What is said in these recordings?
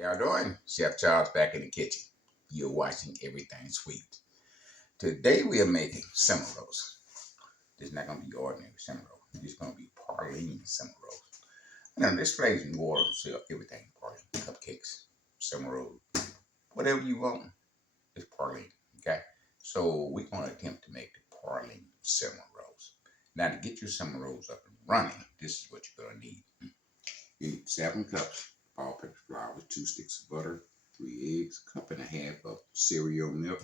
How y'all doing? Chef Charles back in the kitchen. You're watching Everything Sweet. Today we are making cinnamon rolls. This is not going to be ordinary cinnamon roll. This is going to be Pauline cinnamon rolls. Now this flavors in water, so everything. Pauline cupcakes, cinnamon rolls, whatever you want. It's Pauline. Okay? So we're going to attempt to make the Pauline cinnamon rolls. Now to get your cinnamon rolls up and running, this is what you're going to need. You need 7 cups all-purpose flour, 2 sticks of butter, 3 eggs, cup and a half of cereal milk,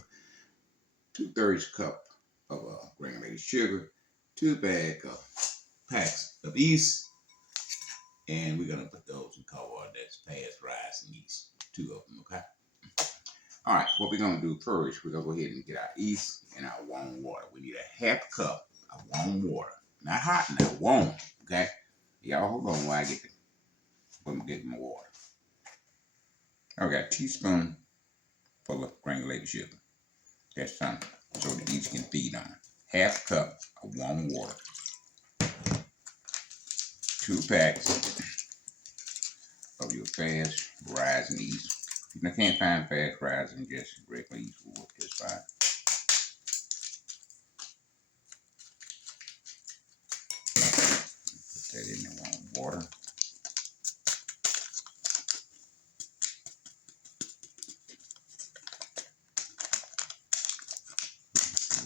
2/3 cup of granulated sugar, 2 packs of yeast, and we're gonna put those in cold water that's pasteurized yeast, 2 of them. Okay. All right. What we're gonna do first, we're gonna go ahead and get our yeast and our warm water. We need a half cup of warm water, not hot, not warm. Okay. Y'all hold on while I get my water. I got a teaspoon full of granulated sugar. That's something so the yeast can feed on. Half cup of warm water. 2 packs of your fast rising yeast. If you can't find fast rising, just regular yeast will work just fine. Put that in the warm water.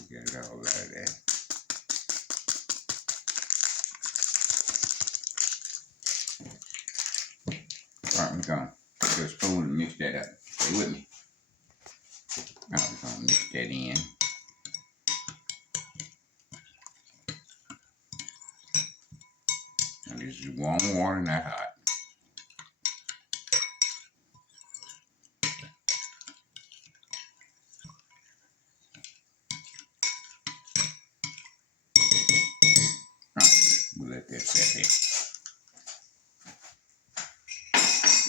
Get it all out of there. Alright, we're going to take a spoon and mix that up. Stay with me. Alright, we're going to mix that in. And this is warm water, not hot. Alright, we'll let that set there.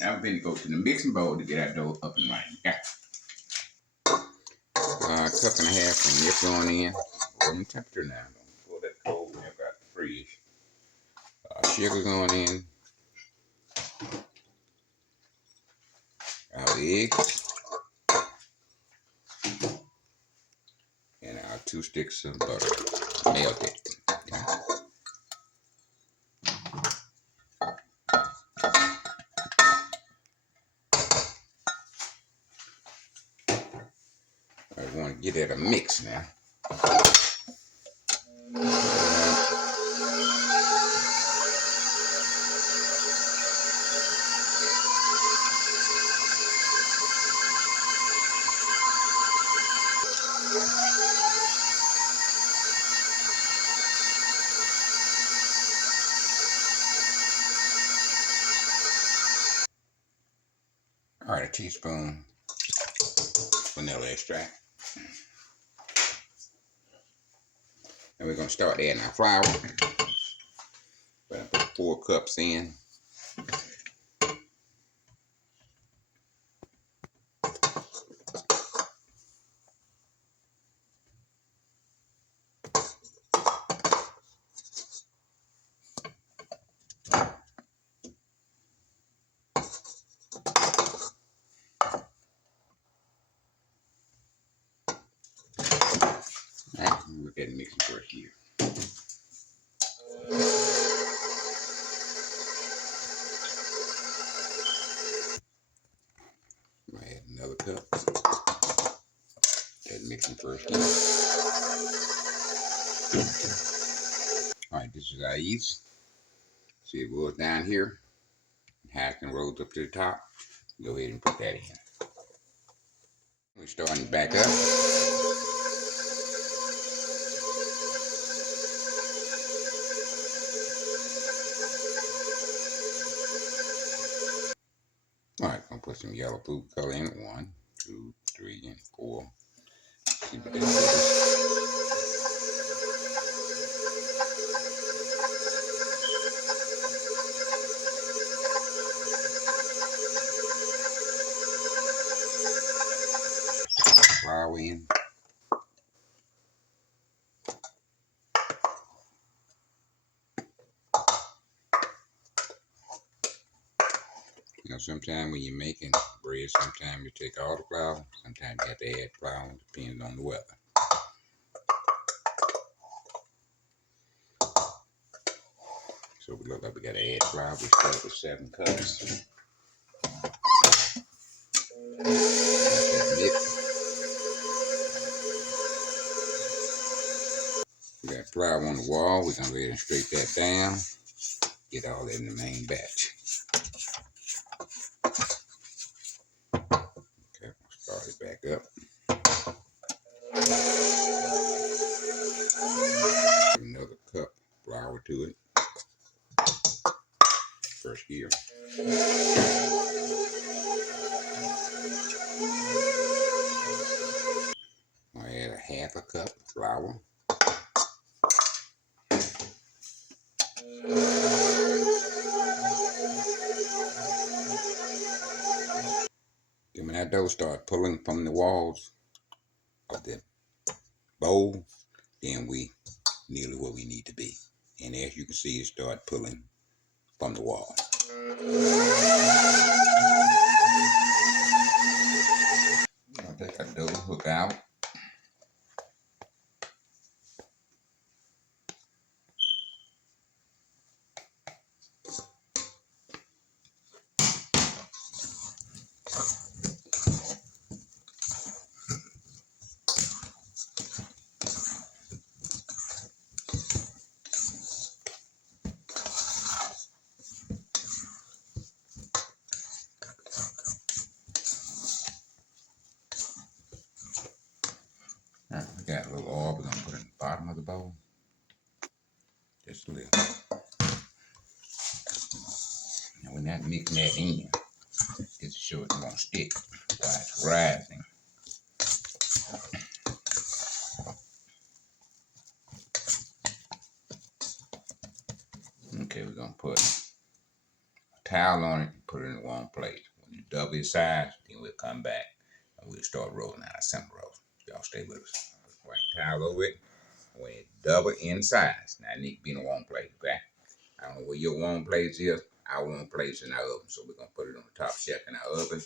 Now we're going to go to the mixing bowl to get our dough up and running. Okay. Cup and a half of milk going in. Room temperature now. Don't pull that cold milk out the fridge. Sugar going in. Our eggs. And our 2 sticks of butter. Melted. Okay. I want to get it a mix now. Alright, a teaspoon vanilla extract. And we're going to start adding our flour. We're going to put 4 cups in. Alright, we'll look at the mixing first here. I'll add another cup. That mixing first here. Alright, this is our yeast. See it boils down here. Half and rolls up to the top. Go ahead and put that in. We're starting back up. Alright, I'm gonna put some yellow food color in it. 1, 2, 3, and 4. See what that does. Flour in. sometimes when you're making bread, sometimes you take all the flour, sometimes you have to add flour depending on the weather. So we look like we gotta add flour. We start with 7 cups. We got flour on the wall. We're gonna go ahead and straight that down. Get all that in the main batch. Okay, start it back up. Another cup flour to it. First here. I'll add a 1/2 cup flour. Then when that dough starts pulling from the walls of the bowl, then we nearly where we need to be. And as you can see, it starts pulling from the wall. I'll take our dough hook out. Alright, we got a little oil we're gonna put in the bottom of the bowl. Just a little. And we're not mixing that in, just to show it won't stick while it's rising. Okay, we're gonna put a towel on it and put it in a warm place. When you double its size, then we'll come back and we'll start rolling out our simple rolls. Y'all stay with us. White towel over it. When it double in size, now it needs to be in a warm place, okay? I don't know where your warm place is. Our warm place in our oven. So we're gonna put it on the top shelf in our oven,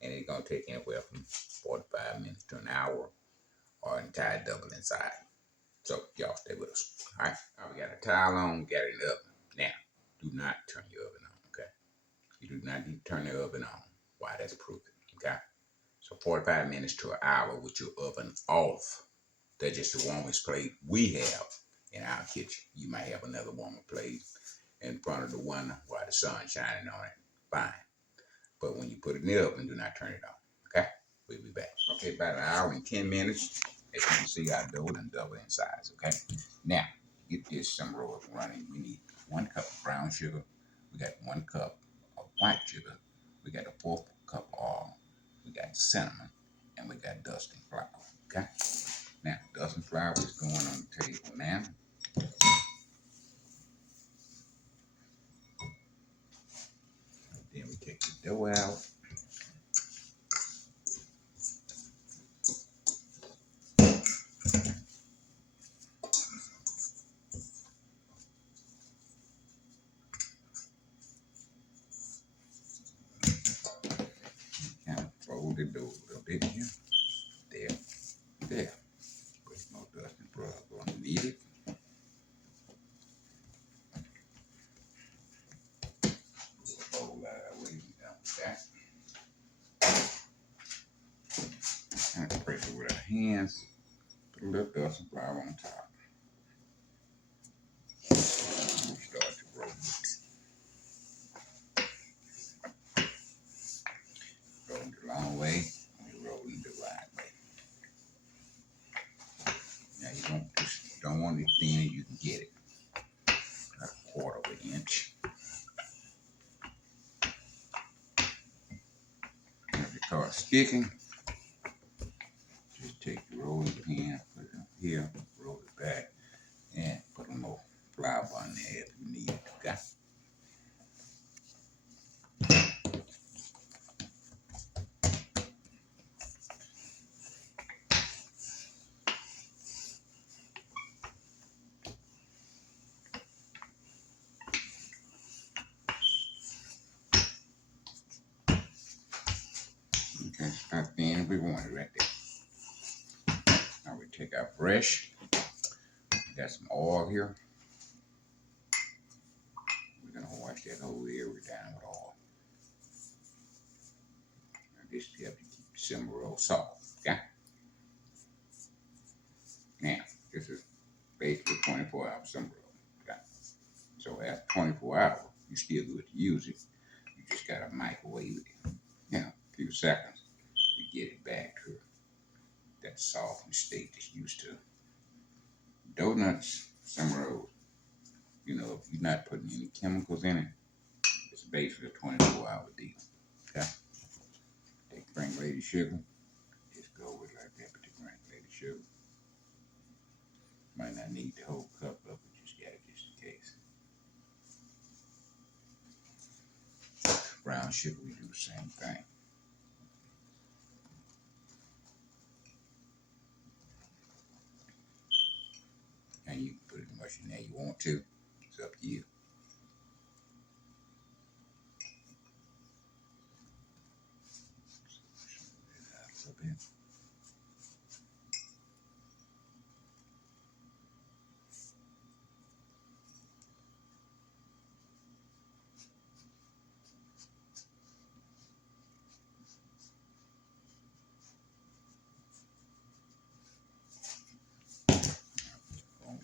and it's gonna take anywhere from 45 minutes to an hour, or entire double inside. So y'all stay with us. All right. We got a towel on. We got it in the oven. Now, do not turn your oven on. Okay. You do not need to turn the oven on while that's proven. Okay. So 45 minutes to an hour with your oven off. That's just the warmest plate we have in our kitchen. You might have another warmer plate in front of the one while the sun's shining on it. Fine. But when you put it in the oven, do not turn it on. Okay? We'll be back. Okay, about an hour and 10 minutes. As you can see, our dough and double in size. Okay? Now, to get this some rolls running, we need 1 cup of brown sugar. We got 1 cup of white sugar. We got a 1/4 cup of oil. We got cinnamon. And we got dusting flour. Okay? Now, dusting flour is going on the table now. Then we take the dough out. Kind of fold the dough a little bit here. There. Put more dusting flour underneath it. Fold that way down with that. Kind of press it with our hands. Put a little dusting flour on top. We start to roll it. Roll it the long way. We roll it the right way. Now you don't want it thin as you can get it. About a 1/4 of an inch. If it starts sticking, just take the rolling pin, put it up here, roll it back, and put a little more flour on there if you need it. Okay? And we want it right there. Now we take our brush. We got some oil here. We're gonna wash that whole area down with oil. Now this is help you keep the cinnamon roll soft. Okay. Now this is basically 24-hour cinnamon roll. Okay. So after 24 hours, you still good to use it. You just gotta microwave it. A few seconds to get it back to that soft state that's used to. Donuts, cinnamon rolls. If you're not putting any chemicals in it, it's basically a 24-hour deal. Okay? Take granulated sugar. Just go with it like that with the granulated sugar. Might not need the whole cup of it, just got it just in case. Brown sugar, we do the same thing. And you can put as much in there you want to. It's up to you. A little bit.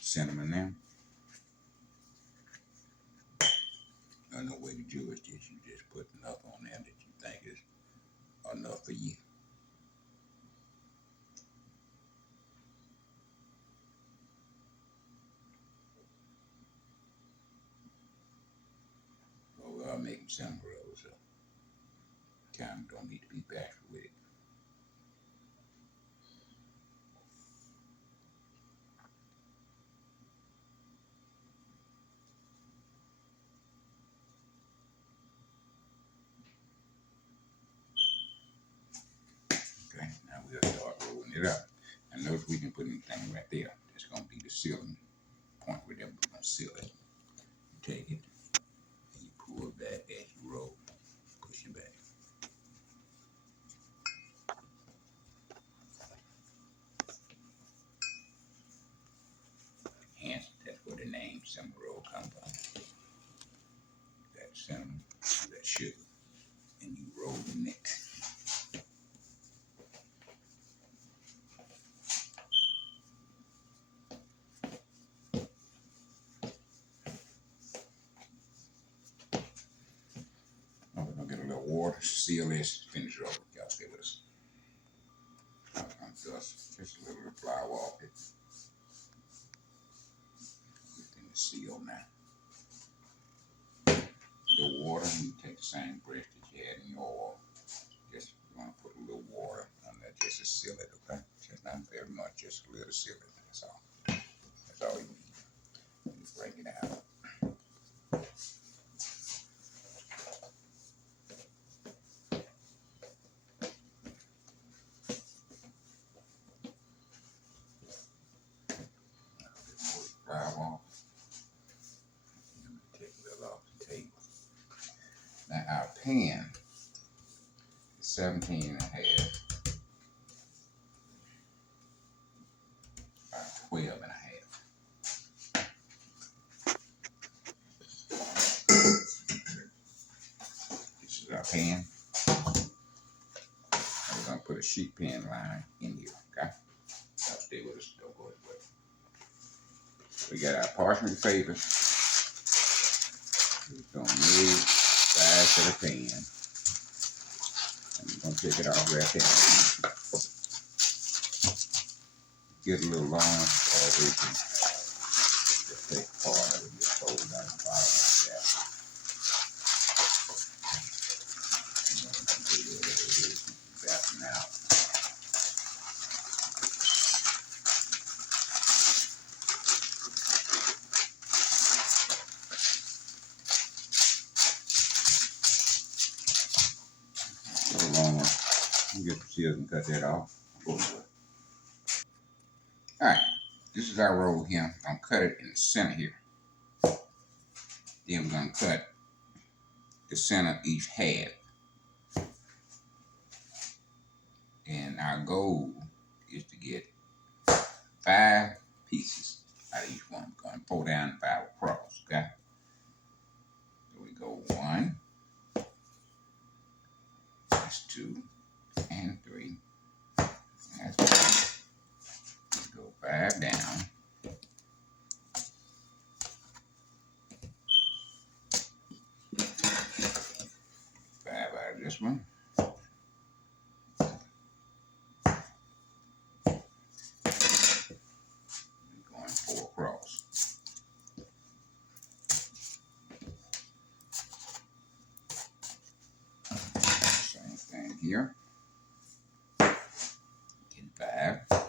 Cinnamon now. Another way to do it is you just put enough on there that you think is enough for you. Well, we are making cinnamon rolls, so kind of don't need to be bashful with it. Okay, now we'll start rolling it up. And notice we can put anything right there. That's going to be the sealing point where we're going to seal it. You take it and you pull it back as you roll, push it back. Hence, that's where the name cinnamon roll comes from. That cinnamon, that sugar, and you roll in it. Now we're going to get a little water, seal this, finish it over. Y'all stay with us. I'm going to dust just a little flour off it. Everything is sealed now. The water, you take the same brush that you had in your oil. Just you want to put a little water on there just to seal it, okay? Just not very much, just a little seal it. That's all. That's all you need. You break it out. Flour off. Take a little off the table. Now our pan is 17 and a half by 12 and a half. This is our pan. And we're going to put a sheet pan line in here, okay? Now stay with us, don't go away. We got our parchment paper. We're going to move sides of the pan. And we're going to take it off right there. Get a little long, or we can just take part of it and just fold it down the bottom like that. Batten out. A little long one. You get the scissors and cut that off. Alright, this is our roll here. I'm going to cut it in the center here. Then we're going to cut the center of each half And our goal is to get 5 pieces out of each one. We're going to pour down 5 across, okay? So we go 1, that's 2, and 3. That's 4. Go 5 down. 5 out of this one. We're going 4 across. Same thing here. Get 5.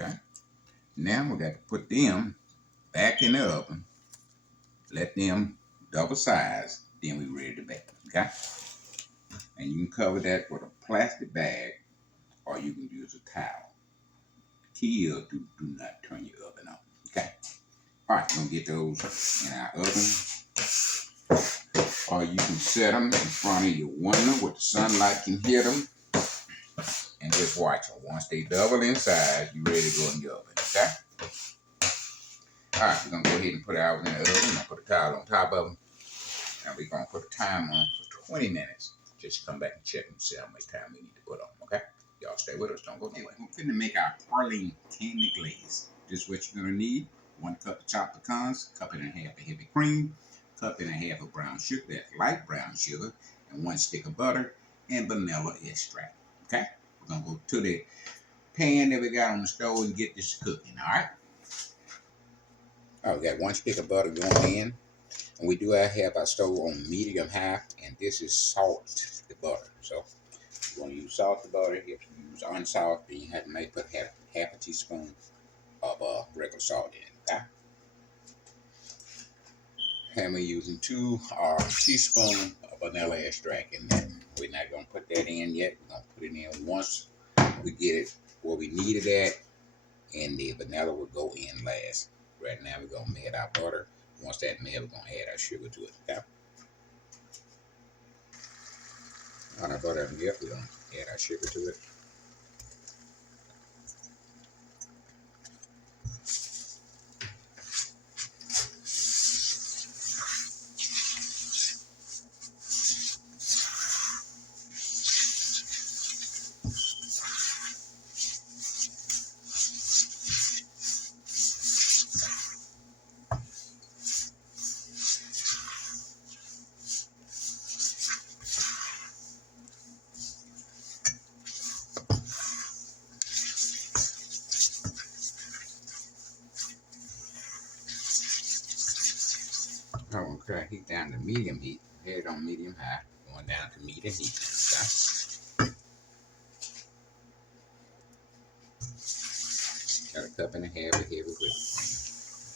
Okay. Now we got to put them back in the oven. Let them double size. Then we're ready to bake. Okay. And you can cover that with a plastic bag, or you can use a towel. The key is do not turn your oven on. Okay. All right, we're gonna get those in our oven. Or you can set them in front of your window where the sunlight can hit them, and just watch them. Once they double in size, you're ready to go in your oven. Okay. All right, we're gonna go ahead and put ours in the oven. We're gonna put a towel on top of them, and we're gonna put a time on for 20 minutes. Just come back and check and see how much time we need to put on. Okay. Y'all stay with us. Don't go nowhere. We're going to make our Praline candy glaze. This is what you're going to need. 1 cup of chopped pecans, 1.5 cups of heavy cream, 1.5 cups of brown sugar, that's light brown sugar, and 1 stick of butter, and vanilla extract. Okay? We're going to go to the pan that we got on the stove and get this cooking, all right? All right, we got 1 stick of butter going in. And we do have our stove on medium high, and this is salt the butter. So you want to use salted butter. If you use unsalted, then you have to maybe put half a teaspoon of regular salt in it. Okay? And we're using 2 teaspoons of vanilla extract in there. We're not going to put that in yet. We're going to put it in once we get it where we need it at, and the vanilla will go in last. Right now, we're going to melt our butter. Once that melts, we're going to add our sugar to it. Okay? On our butter and milk, we're going to add our sugar to it. I'm going to crack heat down to medium heat. Head on medium high, going down to medium heat. Okay? Got 1.5 cups of heavy whipping cream.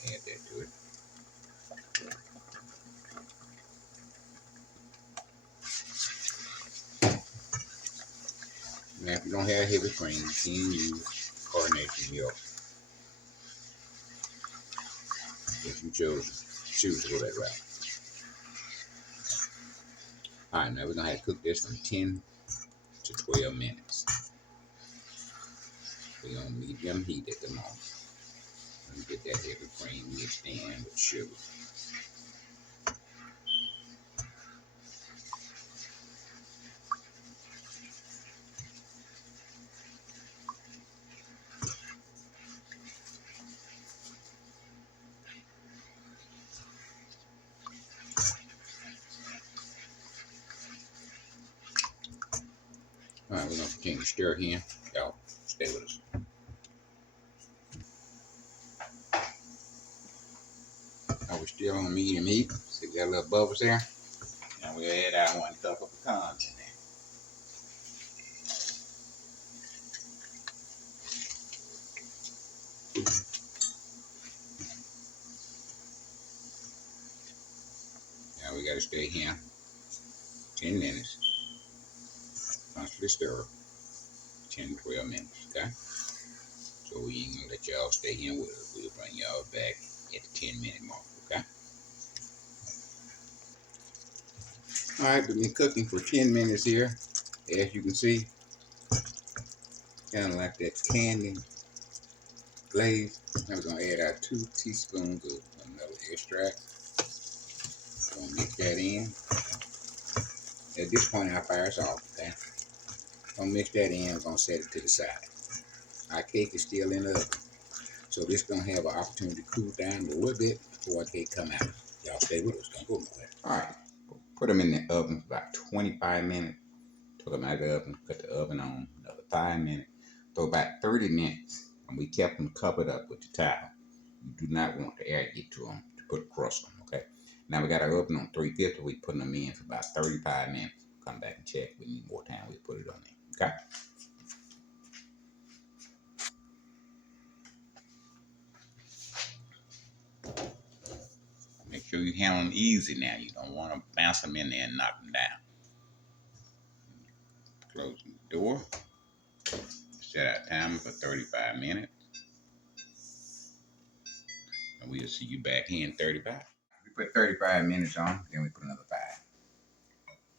Add that to it. Now, if you don't have heavy cream, you can use coronation milk. If you choose to go that route. Alright, now we're going to have to cook this from 10 to 12 minutes. We're on medium heat at the moment. Let me get that heavy cream mixed in with sugar. Alright, we're going to continue to stir here. Y'all stay with us. we're still on medium heat. See, we got a little bubbles there. Now we'll add our 1 cup of pecans in there. Now we got to stay here 10 minutes. Constantly stir. 10 to 12 minutes, okay? So we ain't gonna let y'all stay here with us. We'll bring y'all back at the 10-minute mark, okay? Alright, we've been cooking for 10 minutes here. As you can see, kind of like that candy glaze. Now we're gonna add our 2 teaspoons of vanilla extract. We're gonna mix that in. At this point, our fire's off, okay? Gonna mix that in, we're gonna set it to the side. Our cake is still in the oven, so this is gonna have an opportunity to cool down a little bit before our cake come out. Y'all stay with us, don't go nowhere. Alright, put them in the oven for about 25 minutes. Took them out of the oven, put the oven on another 5 minutes. So about 30 minutes, and we kept them covered up with the towel. You do not want the air to get to them to put a crust on them, okay? Now we got our oven on 350. We putting them in for about 35 minutes. Come back and check. We need more time. We put it on there, okay? Make sure you handle them easy now. You don't want to bounce them in there and knock them down. Closing the door. Set our timer for 35 minutes. And we'll see you back here in 35. We put 35 minutes on, then we put another 5.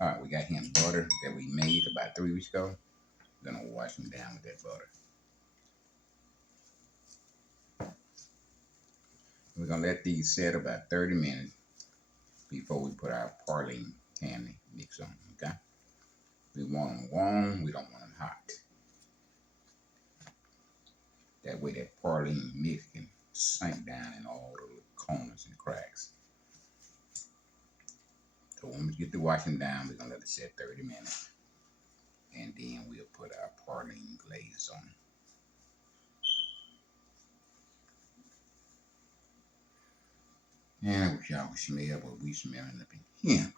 All right, we got him butter that we made about 3 weeks ago. We're gonna wash him down with that butter. We're gonna let these set about 30 minutes before we put our Pauline candy mix on, okay? We want them warm, we don't want them hot. That way that Pauline mix can sink down in all the little corners and cracks. So when we get to washing down, we're gonna let it set 30 minutes. And then we'll put our Pauline glaze on. And I wish y'all could smell what we smelling up in here.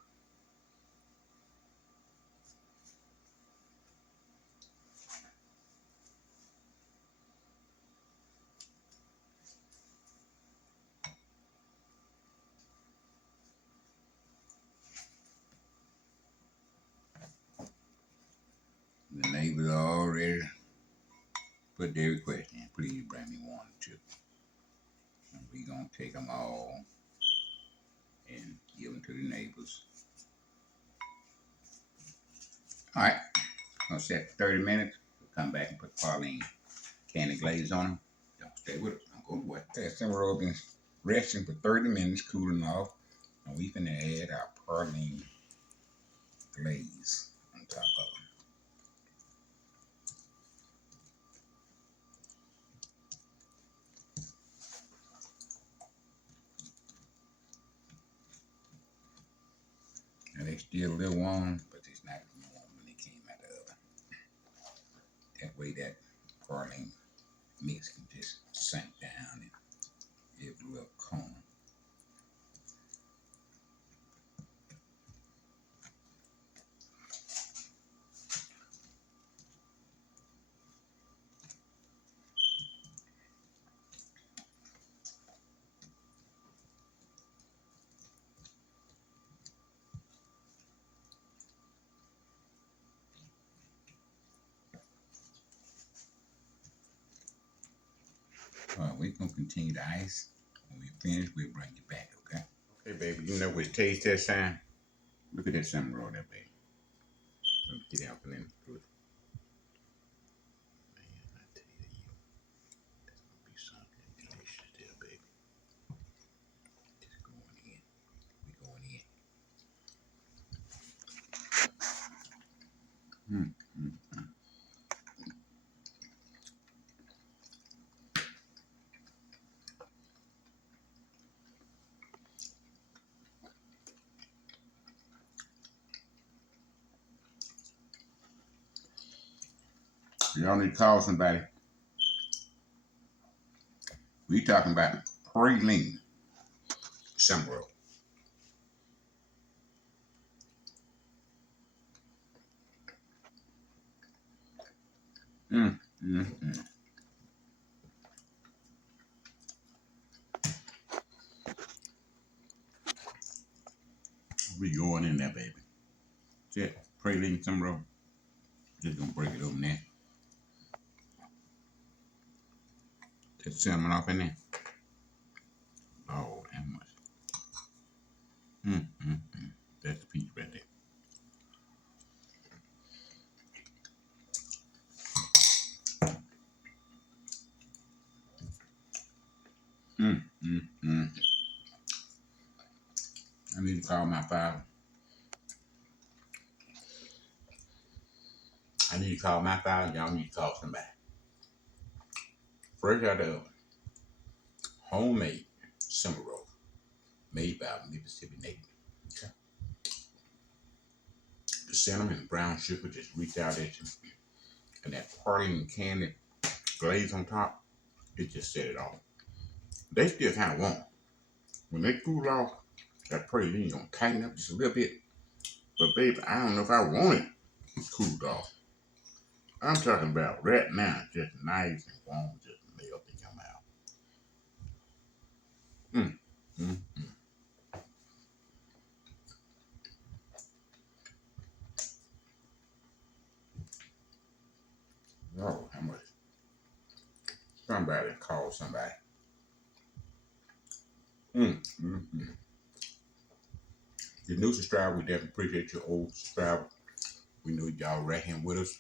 The neighbors already put their request in. Please bring me 1 or 2. And we're going to take them all and give them to the neighbors. All right. Going to set 30 minutes. We'll come back and put Pauline candy glaze on them. Y'all stay with us. Don't go away. That simmer roll been resting for 30 minutes, cooling off. And we finna add our Pauline glaze on top of them. Now they still a little warm, but it's not warm when they came out of the oven. That way that Pauline mix can just sink down and give a little cone. All right, we're gonna continue the ice. When we finish, we'll bring you back, okay? Okay, baby, you know what taste that sign? Look at that cinnamon roll there, baby. Let me get out and then put it. Man, I tell you, that's gonna be something delicious there, baby. Just going in. We going in. Y'all need to call somebody. We talking about Praline. cinnamon roll. Mm, mm, mm. We going in there, baby. See, praline cinnamon roll. Just gonna break it open there. Get the cinnamon off in there. Oh, that much. Mm, mm, mm. That's the piece right there. Mm, mm, mm. I need to call my father. I need to call my father. Y'all need to call somebody. Fresh out of the oven. Homemade cinnamon roll. Made by Mississippi native. Okay. The cinnamon and brown sugar just reach out at you. And that Pauline candy glaze on top, it just set it off. They still kind of warm. When they cool off, that praline gonna tighten up just a little bit. But baby, I don't know if I want it cooled off. I'm talking about right now, just nice and warm, just melt in your mouth. Mm, mm. Oh, how much? Somebody call somebody. Mm, mm, mm. The new subscriber, we definitely appreciate your old subscriber. We know y'all right here with us.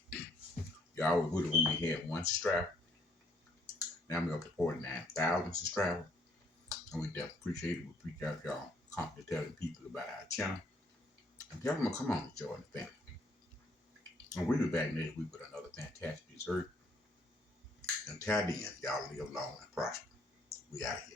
Y'all were with us when we had 1 subscriber. Now we're up to 49,000 subscribers. And we definitely appreciate it. We appreciate y'all constantly telling people about our channel. And tell them to come on and join the family. And we'll be back next week with another fantastic dessert. Until then, y'all live long and prosper. We out here.